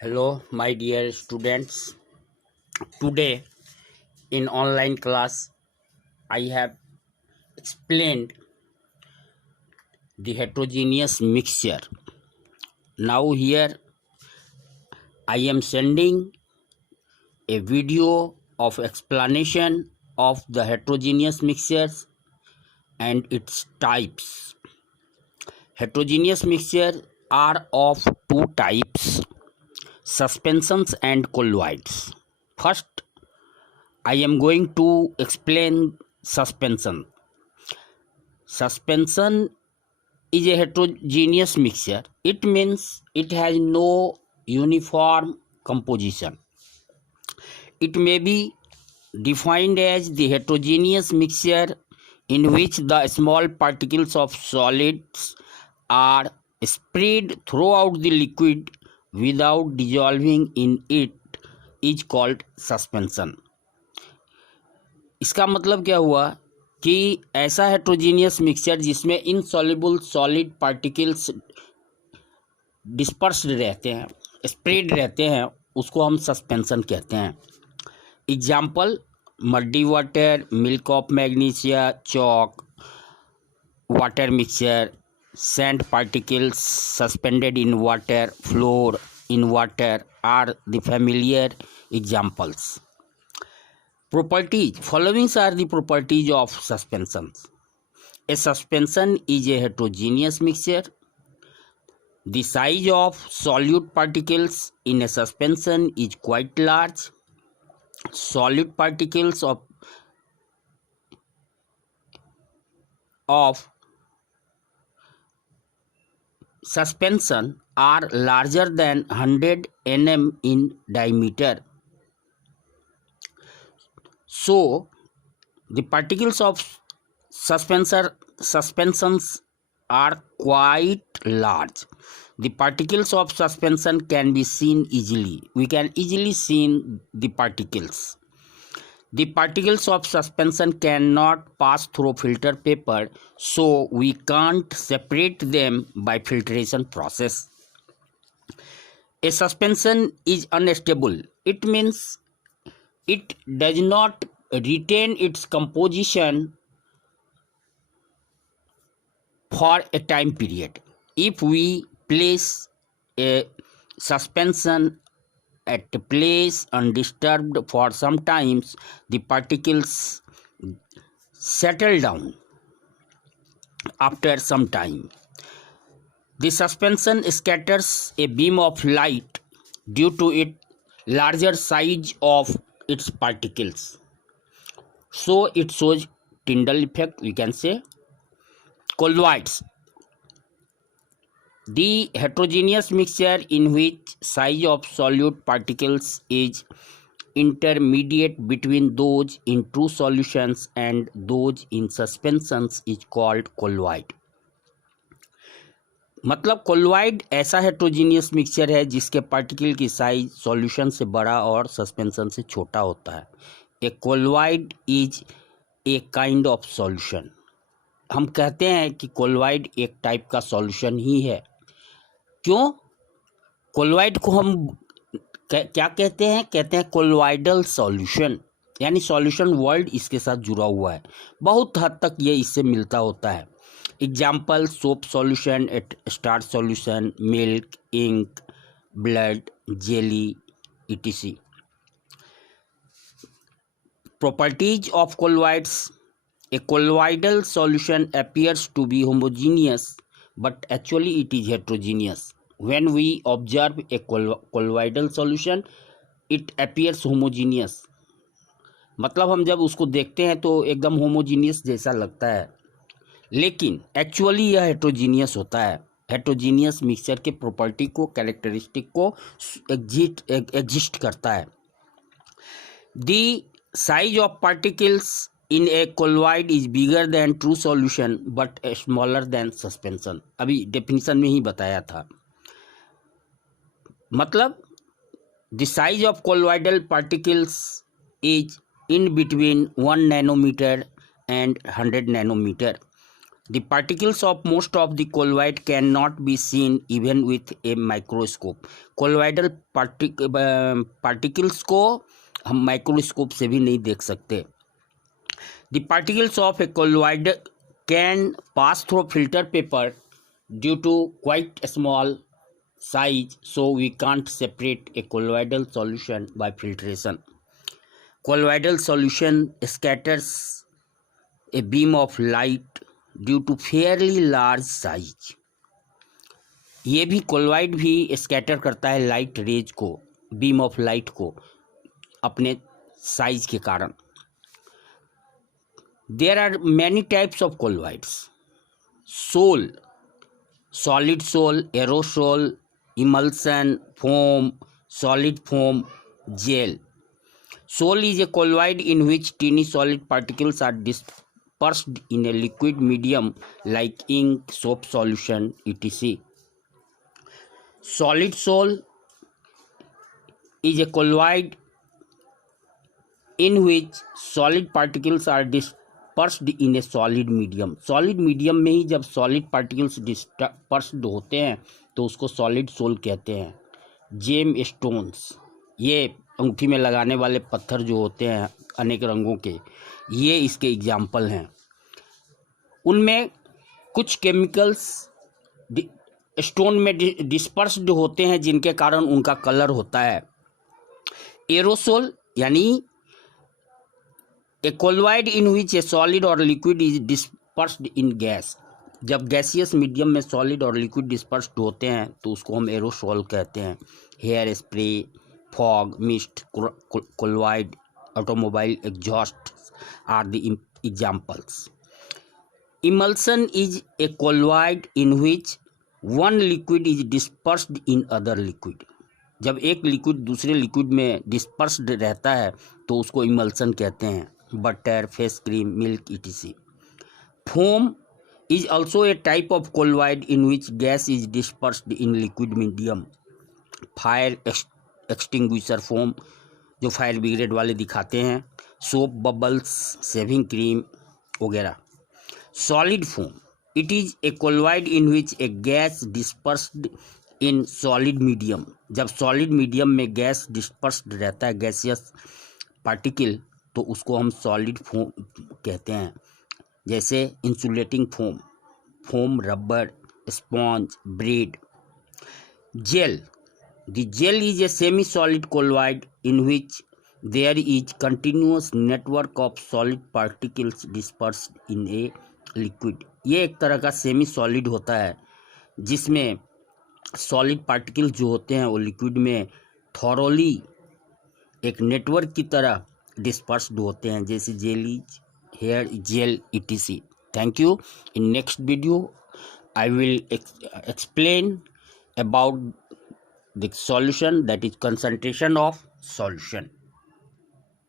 Hello, my dear students. Today in online class, I have explained the heterogeneous mixture. Now here I am sending a video of explanation of the heterogeneous mixtures and its types. Heterogeneous mixtures are of two types: suspensions and colloids. First, I am going to explain suspension. Suspension is a heterogeneous mixture. It means it has no uniform composition. It may be defined as the heterogeneous mixture in which the small particles of solids are spread throughout the liquid without dissolving in it is called suspension. इसका मतलब क्या हुआ कि ऐसा heterogeneous mixture जिसमें insoluble solid particles dispersed रहते हैं, spread रहते हैं, उसको हम सस्पेंशन कहते हैं. Example: muddy water, milk of magnesia, chalk, water mixture, sand particles suspended in water, flour in water are the familiar examples. Properties. Following are the properties of suspensions. A suspension is a heterogeneous mixture. The size of solute particles in a suspension is quite large. Solute particles of suspension are larger than 100 nm in diameter. So, the particles of suspensions are quite large. The particles of suspension can be seen easily. We can easily see the particles. The particles of suspension cannot pass through filter paper, so we can't separate them by filtration process. A suspension is unstable. It means it does not retain its composition for a time period. If we place a suspension at a place undisturbed for some times, the particles settle down after some time. The suspension scatters a beam of light due to its larger size of its particles, so it shows Tyndall effect, we can say. Colloids. The heterogeneous mixture in which size of solute particles is intermediate between those in true solutions and those in suspensions is called colloid. मतलब colloid ऐसा heterogeneous mixture है जिसके particle की size solution से बड़ा और suspension से छोटा होता है. A colloid is a kind of solution. हम कहते हैं कि कोलोइड एक टाइप का सॉल्यूशन ही है. क्यों? कोलोइड को हम क्या कहते हैं? कहते हैं कोलोइडल सॉल्यूशन, यानी सॉल्यूशन वर्ड इसके साथ जुड़ा हुआ है. बहुत हद तक ये इससे मिलता होता है. Example: soap solution, starch solution, milk, ink, blood, jelly, etc. Properties of colloids. A colloidal solution appears to be homogeneous, but actually it is heterogeneous. When we observe a colloidal solution, it appears homogeneous. मतलब हम जब उसको देखते हैं तो एकदम homogeneous जैसा लगता है, लेकिन एक्चुअली यह हेट्रोजीनियस होता है. हेट्रोजीनियस मिक्सचर के प्रॉपर्टी को, कैरेक्टरिस्टिक को एग्जिस्ट करता है. The size of particles in a colloid is bigger than true solution but smaller than suspension. अभी डेफिनेशन में ही बताया था. मतलब the size of colloidal particles is in between 1 nanometre and 100 nanometre. The particles of most of the colloid cannot be seen even with a microscope. Colloidal particles को हम microscope से भी नहीं देख सकते. The particles of a colloid can pass through filter paper due to quite a small size, so we can't separate a colloidal solution by filtration. Colloidal solution scatters a beam of light due to fairly large size. ये भी colloid भी scatter करता है light rays को, beam of light को, अपने size के कारण. There are many types of colloids. Sol, solid sol, aerosol, emulsion, foam, solid foam, gel. Soul is a colloid in which teeny solid particles are dispersed in a liquid medium like ink, soap solution, etc. Solid soul is a colloid in which solid particles are dispersed in a solid medium. Solid medium में ही जब solid particles dispersed होते हैं तो उसको solid soul कहते हैं. GeM stones, ये अंगूठी में लगाने वाले पत्थर जो होते हैं अनेक रंगों के, ये इसके एग्जाम्पल हैं. उनमें कुछ केमिकल्स स्टोन में डिस्पर्स्ड होते हैं जिनके कारण उनका कलर होता है. एरोसोल यानी a colloid in which a solid और liquid is dispersed in gas. जब गैसियस मीडियम में सॉलिड और लिक्विड डिस्पर्स्ड होते हैं तो उसको हम एरोसोल कहते हैं. Hair spray, fog, mist, colloid, automobile exhaust are the examples. Emulsion is a colloid in which one liquid is dispersed in other liquid. जब एक लिक्विड दूसरे लिक्विड में डिस्पर्स्ड रहता है तो उसको इमल्सन कहते हैं. Butter, face cream, milk, etc. Foam is also a type of colloid in which gas is dispersed in liquid medium. Fire extinguisher foam जो फायर ब्रिगेड वाले दिखाते हैं, सोप बबल्स, सेविंग क्रीम वगैरह. Solid foam, it is a colloid in which a gas dispersed in solid medium. जब solid medium में gas dispersed रहता है, gaseous particle, तो उसको हम solid foam कहते हैं. जैसे insulating foam, foam, rubber, sponge, bread. Gel, the gel is a semi-solid colloid in which there is continuous network of solid particles dispersed in a liquid. ये एक तरह का सेमी सॉलिड होता है जिसमें सॉलिड पार्टिकल्स जो होते हैं वो लिक्विड में थॉरोली एक नेटवर्क की तरह डिस्पर्स्ड होते हैं, जैसे jellies, hair gel, etc. Thank you. In next video I will explain about the solution, that is concentration of solution.